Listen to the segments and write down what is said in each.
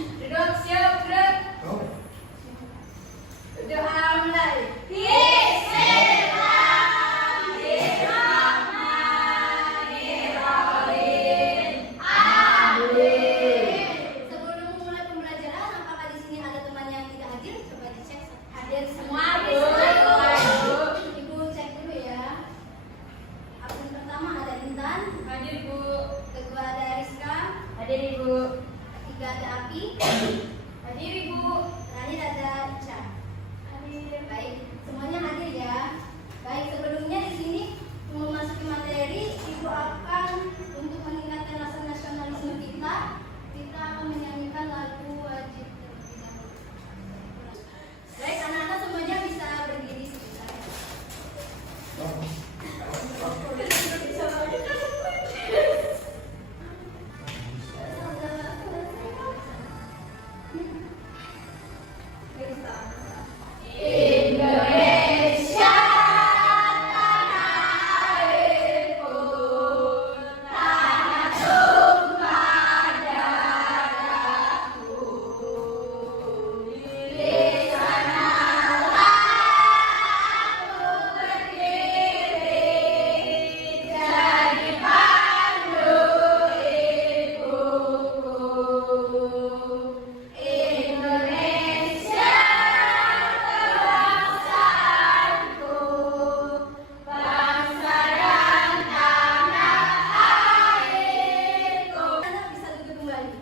Duduk siap, gerak. Doa mulai. Sebelum mulai pembelajaran, apakah di sini ada teman yang tidak hadir? Coba dicek. Hadir semua, Bu. Ibu cek dulu ya. Absen pertama ada Intan. Hadir, Bu. Kedua ada Rizka. Hadir, Ibu. Ketiga ada Api. Hadir, Ibu. Terakhir ada Ica. Hadir. Baik, semuanya hadir ya. Baik, sebelumnya di sini memasuki materi, Ibu akan untuk meningkatkan rasa nasionalisme kita akan menyanyikan lagu wajib terlebih dahulu. Baik, anak-anak semuanya bisa berdiri sebentar. Indonesia tanah airku, tanah tumpah darahku. Di sanalah aku berdiri, jadi pandu ibuku. Indonesia bangsaku, bangsa dan tanah airku. Anak bisa duduk kembali.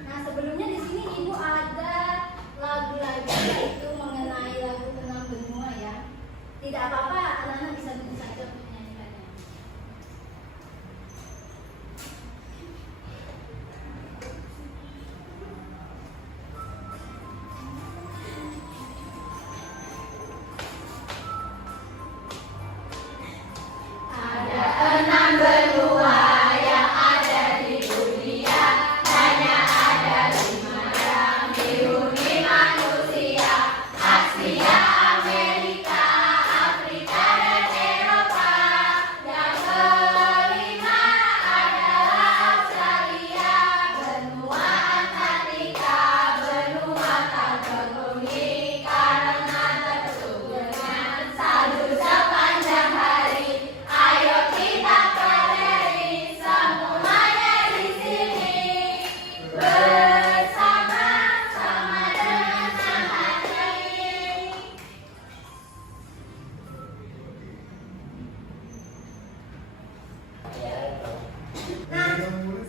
Nah, sebelumnya di sini Ibu ada lagu-lagu yaitu mengenai lagu Tenang Benua ya. Tidak apa-apa, anak-anak bisa duduk saja untuk menyanyikannya. Ada 6 benua yang ada di dunia, hanya ada 5 yang dihuni manusia. Asia, Amerika, Afrika, dan Eropa. Yang kelima adalah Australia, benua Antartika, benua Kalpeni, karena tertutup dengan salju sepanjang hari. Ayo kita berdiri semuanya di sini, bersama-sama dengan sang hati. Nah,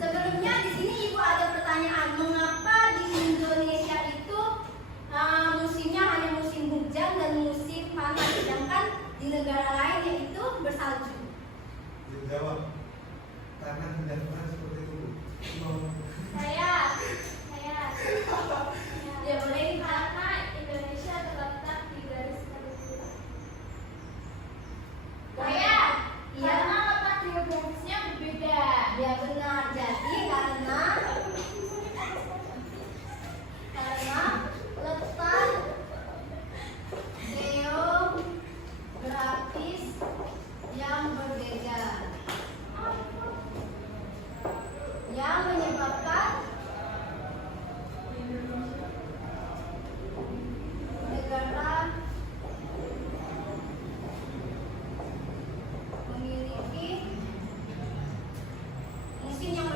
sebelumnya di sini Ibu ada pertanyaan, mengapa di Indonesia itu musimnya hanya musim hujan dan musim panas, sedangkan di negara lain yaitu bersalju? Jawab. Karena tidak pernah seperti itu. Saya ya boleh, karena Indonesia terletak di garis khatulistiwa. Iya, karena letak geografisnya berbeda. Ya benar. Jadi karena letak geografis yang berbeda, yang menyebabkan negara memiliki musim yang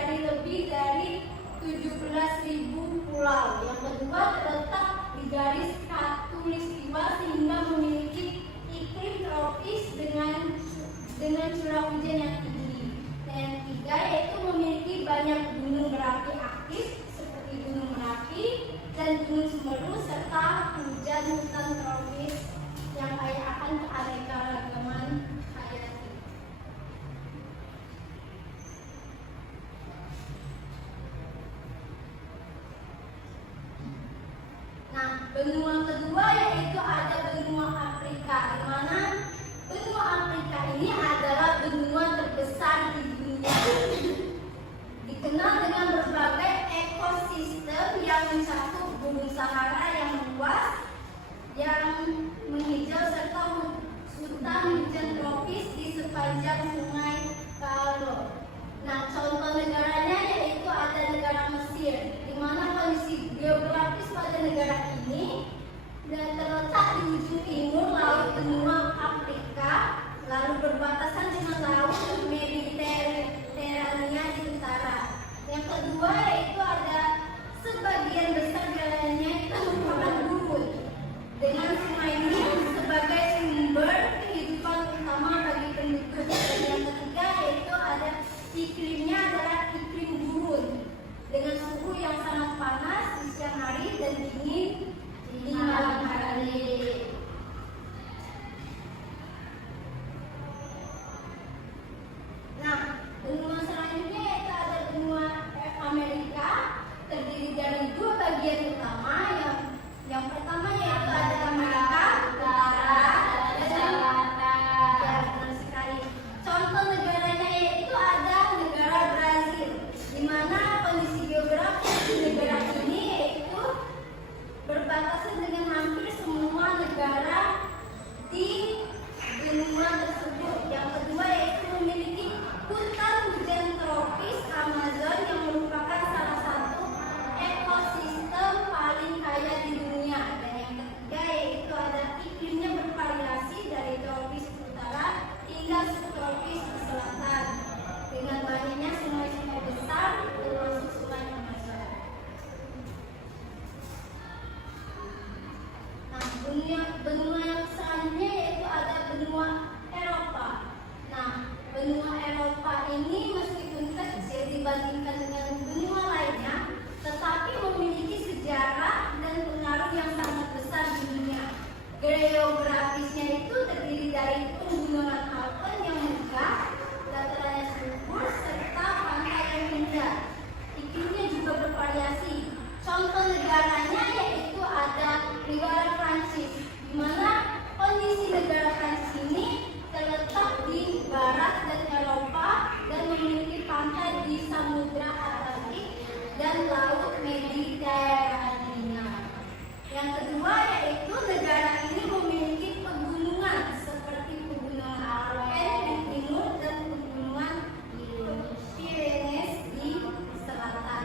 dari lebih dari 17.000 pulau. Yang kedua, terletak di garis khatulistiwa sehingga memiliki iklim tropis dengan curah hujan yang tinggi. Dan yang ketiga yaitu memiliki banyak gunung berapi aktif seperti Gunung Merapi dan Gunung Semeru serta hutan tropis yang kaya akan keanekaragaman hayati. Nah, benua kedua yaitu ada benua Afrika, di mana benua Afrika ini adalah benua terbesar di dunia. Dikenal dengan berbagai ekosistem yang mencakup Gunung Sahara yang luas, yang menghijau serta hutan hujan tropis di sepanjang Sungai Kalo. Nah, contoh negaranya yaitu ada negara Mesir, di mana kondisi geografis pada negara ini dan terletak di ujung timur laut benua Afrika, lalu berbatasan dengan laut Mediterania di utara. Yang kedua yaitu ada sebagian besar jalannya itu merupakan gurun dengan sungai Nil sebagai sumber kehidupan utama bagi penduduk. Dan yang ketiga yaitu ada iklimnya adalah iklim gurun dengan suhu yang sangat panas di siang hari dan dingin di malam hari. Nah, benua selanjutnya yaitu ada benua Amerika, terdiri dari dua bagian utama. Yang pertama yaitu ada Amerika Utara dan Selatan. Ya, benar sekali. Contoh negaranya yaitu ada negara Brazil, di mana kondisi geografis di negara ini yaitu berbatasan dengan hampir semua negara di benua tersebut. Yang kedua yaitu memiliki hutan hujan tropis Amazon yang merupakan salah satu ekosistem paling kaya di dunia. Dan yang ketiga yaitu ada iklimnya bervariasi dari tropis utara hingga subtropis di selatan dengan banyaknya sungai-sungai besar termasuk sungai Amazon. Nah, benua yang selanjutnya yaitu ada benua Eropa. Nah, benua Eropa ini meskipun kecil dibandingkan dengan benua lainnya, tetapi memiliki sejarah dan pengaruh yang sangat besar di dunia. Geografisnya itu terdiri dari pegunungan Alpen yang megah, datarannya subur, serta pantai yang indah. Iklimnya juga bervariasi. Contoh negaranya yaitu ada negara Prancis, di mana kondisi negara Prancis ini terletak di barat dan Eropa dan memiliki pantai di Samudra Atlantik dan Laut Mediterania. Yang kedua yaitu negara ini memiliki pegunungan seperti pegunungan Alpen di timur dan pegunungan Pyrenees di selatan.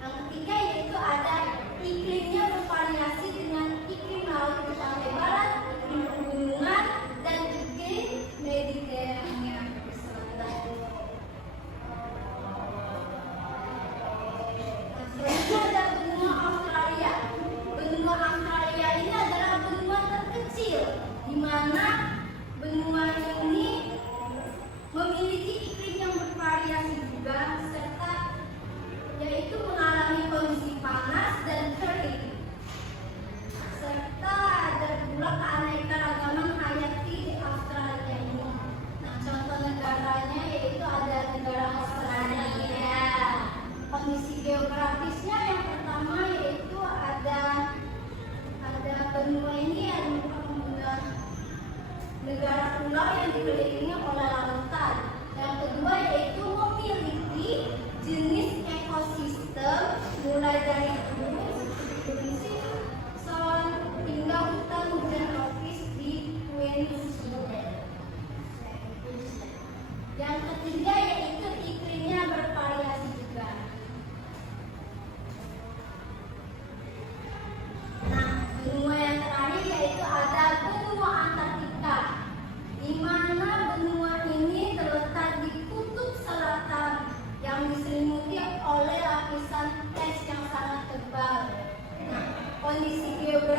Yang ketiga yaitu ada iklimnya bervariasi dengan iklim laut di pantai barat, iklim pegunungan, dan iklim Mediterania di selatan. Selanjutnya ada benua Australia. Benua Australia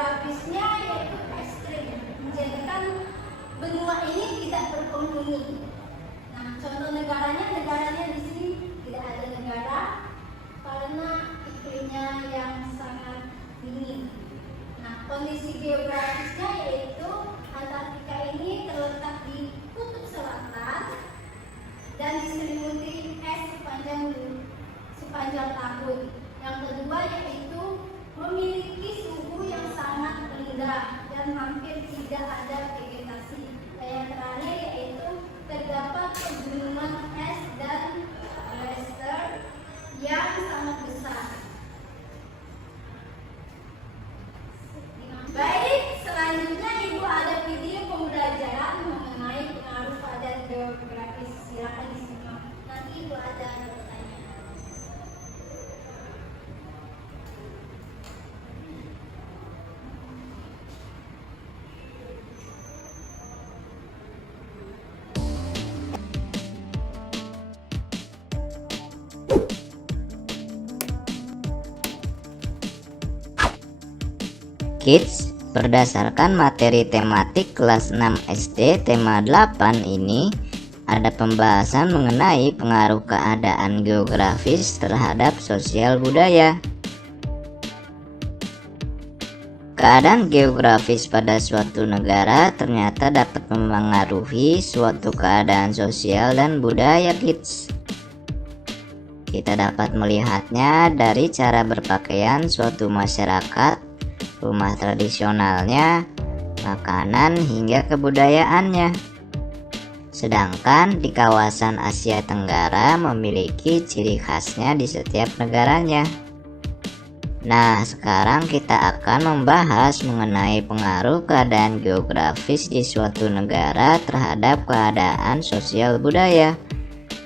geografisnya yaitu ekstrim, menjadikan benua ini tidak berpenghuni. Nah, contoh negaranya di sini tidak ada negara karena iklimnya yang sangat dingin. Nah, kondisi geografisnya yaitu Antartika ini terletak di kutub selatan dan diselimuti es sepanjang tahun. Yang kedua yaitu memiliki suhu yang sangat rendah dan hampir tidak ada vegetasi. Dan yang terakhir yaitu terdapat pegunungan es dan glacier yang sangat besar. Baik, selanjutnya Ibu ada video pembelajaran mengenai pengaruh keadaan geografis. Silakan disimak. Nanti Ibu ada pertanyaan. Kids, berdasarkan materi tematik kelas 6 SD tema 8 ini ada pembahasan mengenai pengaruh keadaan geografis terhadap sosial budaya. Keadaan geografis pada suatu negara ternyata dapat memengaruhi suatu keadaan sosial dan budaya, kids. Kita dapat melihatnya dari cara berpakaian suatu masyarakat, rumah tradisionalnya, makanan hingga kebudayaannya. Sedangkan di kawasan Asia Tenggara memiliki ciri khasnya di setiap negaranya. Nah, sekarang kita akan membahas mengenai pengaruh keadaan geografis di suatu negara terhadap keadaan sosial budaya.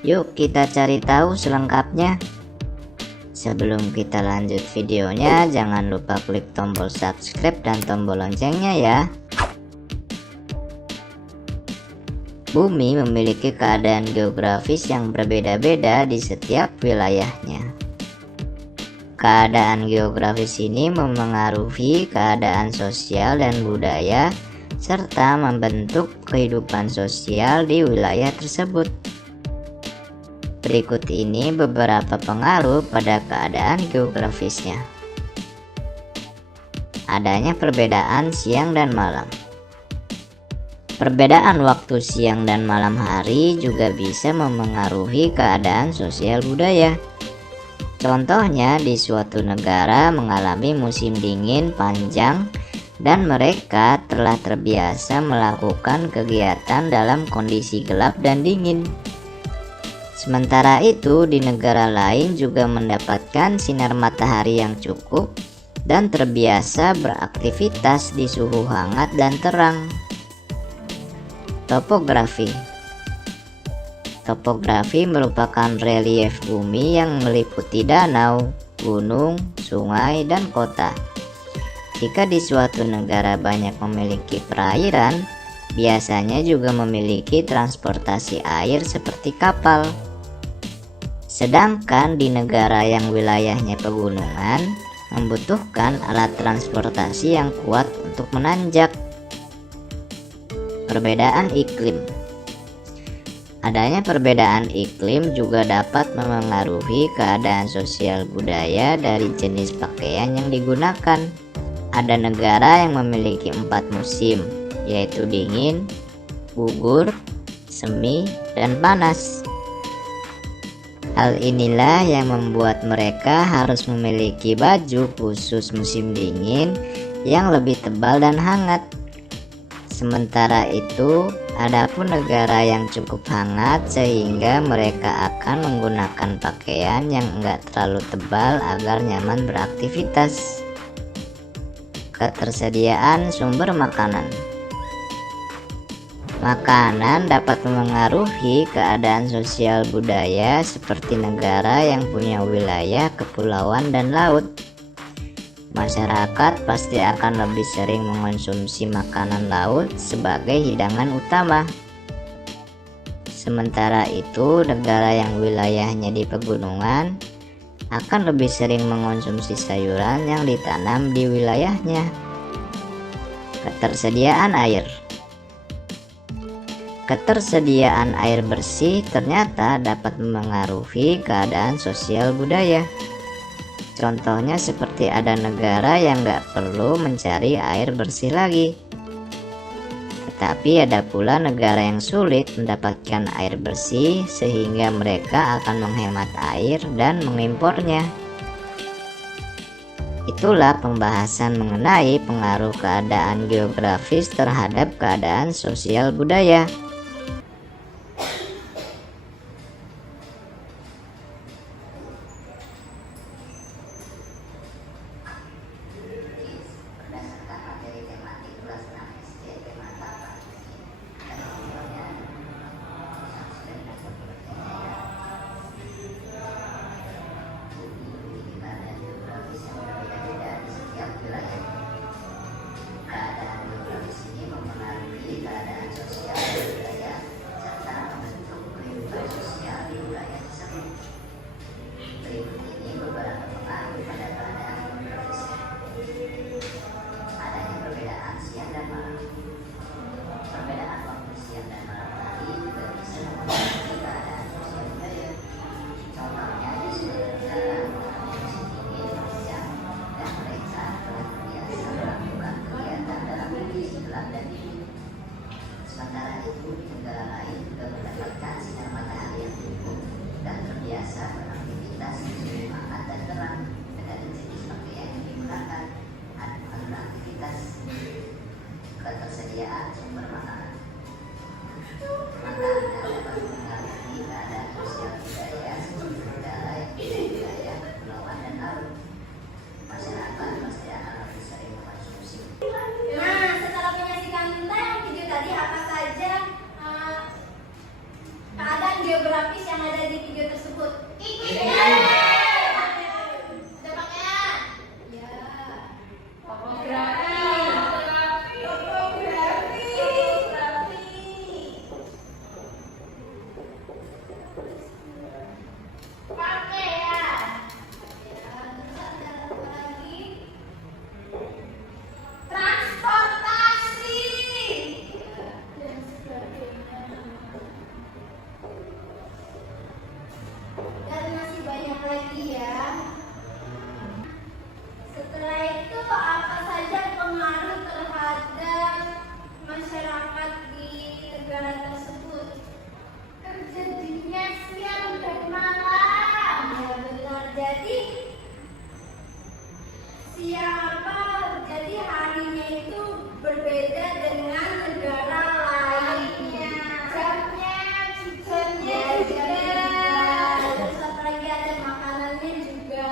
Yuk kita cari tahu selengkapnya. Sebelum kita lanjut videonya, jangan lupa klik tombol subscribe dan tombol loncengnya ya. Bumi memiliki keadaan geografis yang berbeda-beda di setiap wilayahnya. Keadaan geografis ini memengaruhi keadaan sosial dan budaya serta membentuk kehidupan sosial di wilayah tersebut. Berikut ini beberapa pengaruh pada keadaan geografisnya. Adanya perbedaan siang dan malam. Perbedaan waktu siang dan malam hari juga bisa memengaruhi keadaan sosial budaya. Contohnya, di suatu negara mengalami musim dingin panjang dan mereka telah terbiasa melakukan kegiatan dalam kondisi gelap dan dingin. Sementara itu, di negara lain juga mendapatkan sinar matahari yang cukup dan terbiasa beraktivitas di suhu hangat dan terang. Topografi. Topografi merupakan relief bumi yang meliputi danau, gunung, sungai, dan kota. Jika di suatu negara banyak memiliki perairan, biasanya juga memiliki transportasi air seperti kapal. Sedangkan di negara yang wilayahnya pegunungan membutuhkan alat transportasi yang kuat untuk menanjak. Perbedaan iklim. Adanya perbedaan iklim juga dapat memengaruhi keadaan sosial budaya dari jenis pakaian yang digunakan. Ada negara yang memiliki 4 musim, yaitu dingin, gugur, semi, dan panas. Hal inilah yang membuat mereka harus memiliki baju khusus musim dingin yang lebih tebal dan hangat. Sementara itu, adapun negara yang cukup hangat sehingga mereka akan menggunakan pakaian yang enggak terlalu tebal agar nyaman beraktivitas. Ketersediaan sumber makanan. Makanan dapat memengaruhi keadaan sosial budaya seperti negara yang punya wilayah kepulauan dan laut. Masyarakat pasti akan lebih sering mengonsumsi makanan laut sebagai hidangan utama. Sementara itu, negara yang wilayahnya di pegunungan akan lebih sering mengonsumsi sayuran yang ditanam di wilayahnya. Ketersediaan air. Ketersediaan air bersih ternyata dapat memengaruhi keadaan sosial budaya. Contohnya seperti ada negara yang gak perlu mencari air bersih lagi. Tetapi ada pula negara yang sulit mendapatkan air bersih sehingga mereka akan menghemat air dan mengimpornya. Itulah pembahasan mengenai pengaruh keadaan geografis terhadap keadaan sosial budaya. Sementara itu, negara lain juga mendapatkan sinar matahari yang cukup dan terbiasa beraktivitas di suhu hangat dan terang dengan jenis pakaian yang digunakan. Adalah aktivitas ketersediaan sumber makanan. Maka Anda dapat mengalami keadaan sosial budaya seperti negara yang budaya kepulauan dan laut. Masyarakat pasti akan lebih sering mengkonsumsi. Nah, setelah menyaksikan tentang video tadi, apa saja keadaan geografis yang ada di video tersebut? Ada pakaian. Ya. Transportasi dan sebagainya. Dan masih banyak lagi ya. Setelah itu apa saja pengaruh terhadap masyarakat di negara tersebut? Terjadinya siang dan malam. Ya benar. Jadi siang apa? Jadi harinya itu berbeda dengan negara lainnya. Jamnya juga. Terus apa lagi, ada makanannya juga.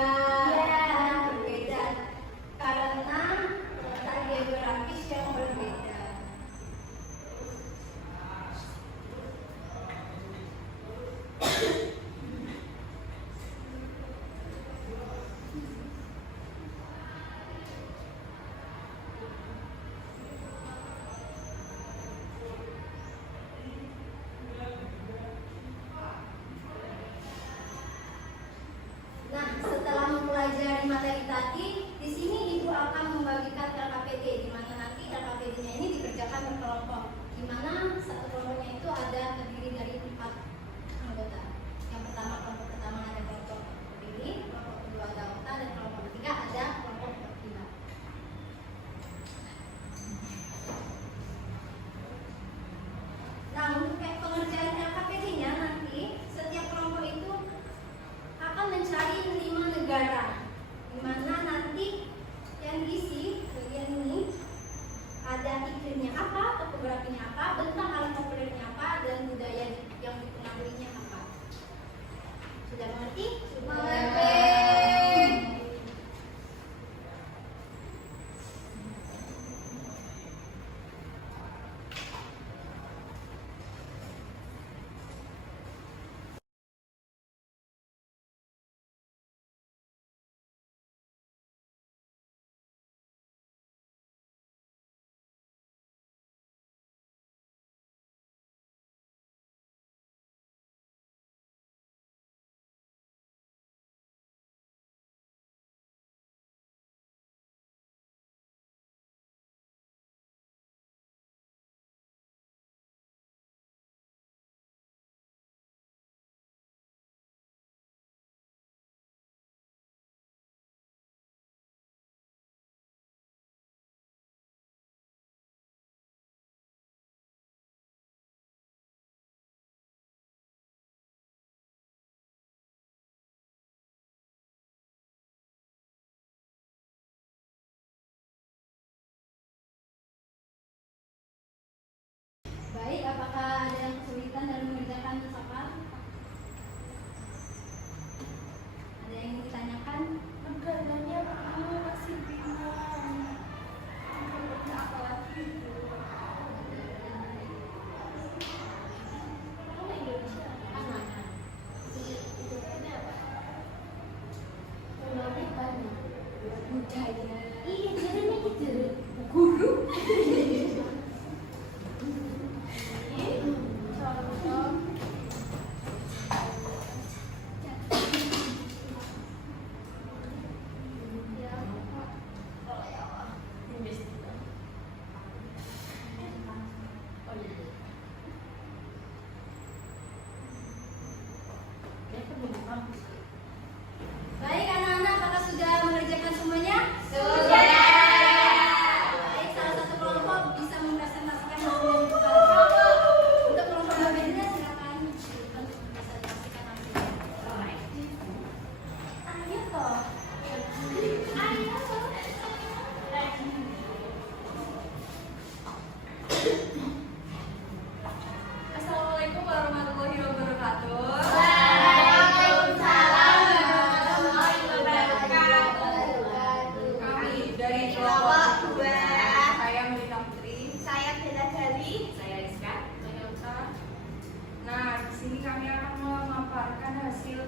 memaparkan hasil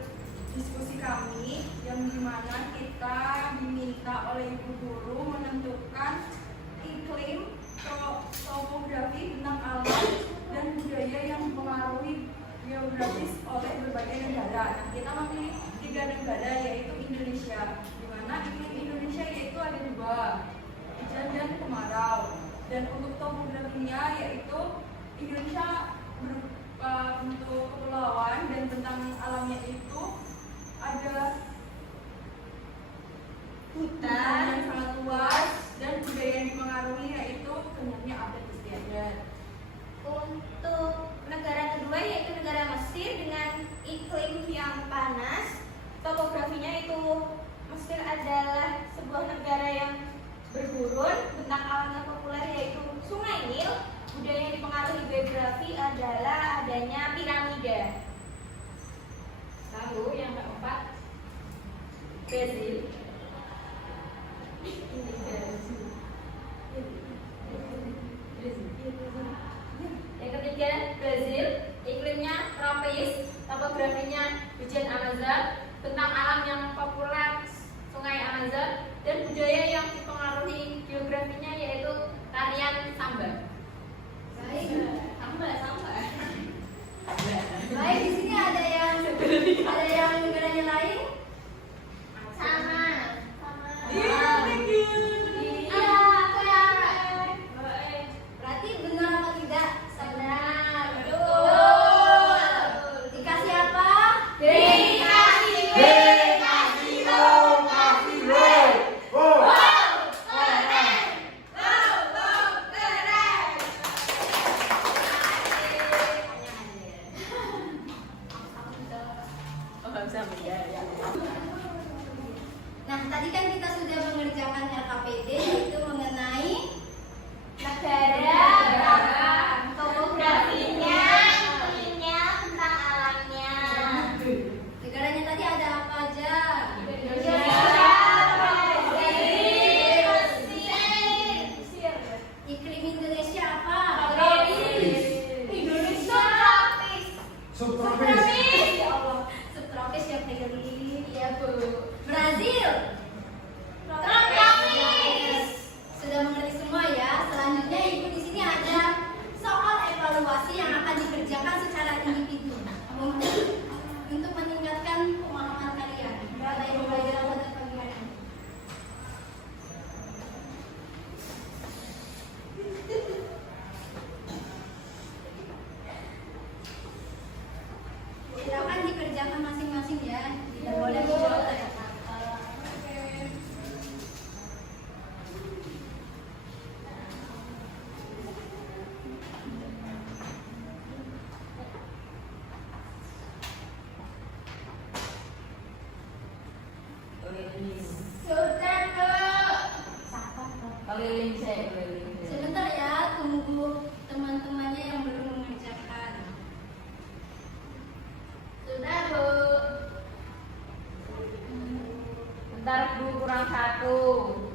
diskusi kami yang dimana kita diminta oleh ibu guru menentukan iklim, topografi, bentang alam, dan budaya yang mempengaruhi geografis oleh berbagai negara. Nah, kita memilih 3 negara yaitu Indonesia, di mana iklim Indonesia yaitu ada 2, hujan dan kemarau. Dan untuk topografinya yaitu Indonesia berupa untuk kepulauan dan bentang alamnya itu ada hutan yang sangat luas dan budaya yang dipengaruhi yaitu kenyanya adat istiadat. Untuk negara kedua yaitu negara Mesir dengan iklim yang panas. Topografinya itu Mesir adalah sebuah negara yang bergurun, bentang alamnya populer yaitu Sungai Nil. Budaya yang dipengaruhi geografi adalah adanya piramida. Lalu yang keempat, Brazil. Yang ketiga, Brazil. Iklimnya tropis, topografinya hujan Amazon, bentang alam yang populer Sungai Amazon, dan budaya yang dipengaruhi geografinya yaitu tarian samba. Baik, samba. Baik, di sini ada yang negaranya lain? Sama. Iya, thank you. Iya, aku yang baik. Berarti benar apa tidak? Benar. Betul. Dikasih apa? Dikasih B. Kasih lo. Oh. Keren. Nah, tadi kan kita sudah mengerjakan LKPD yaitu mengenai negara, topografinya, iklimnya, bentang alamnya. Negaranya tadi ada apa aja? Indonesia, Mesir. Iklim Indonesia apa? Tropis. Indonesia tropis. Subtropis. Ya Allah, subtropis ya Prilly. Iya, Bu. Brazil. Tropis. Sudah mengerti semua ya. Selanjutnya Ibu di sini ada soal evaluasi yang akan dikerjakan secara individu untuk meningkatkan pemahaman kalian. Pada Ibu belajar pada pagi hari ini. Silakan dikerjakan masing-masing ya. Tidak boleh dijawab kata-kata. Sudah, Bu. Sebentar ya, tunggu teman-temannya yang belum mengerjakan. Sudah, Bu. Bentar, Bu, kurang 1.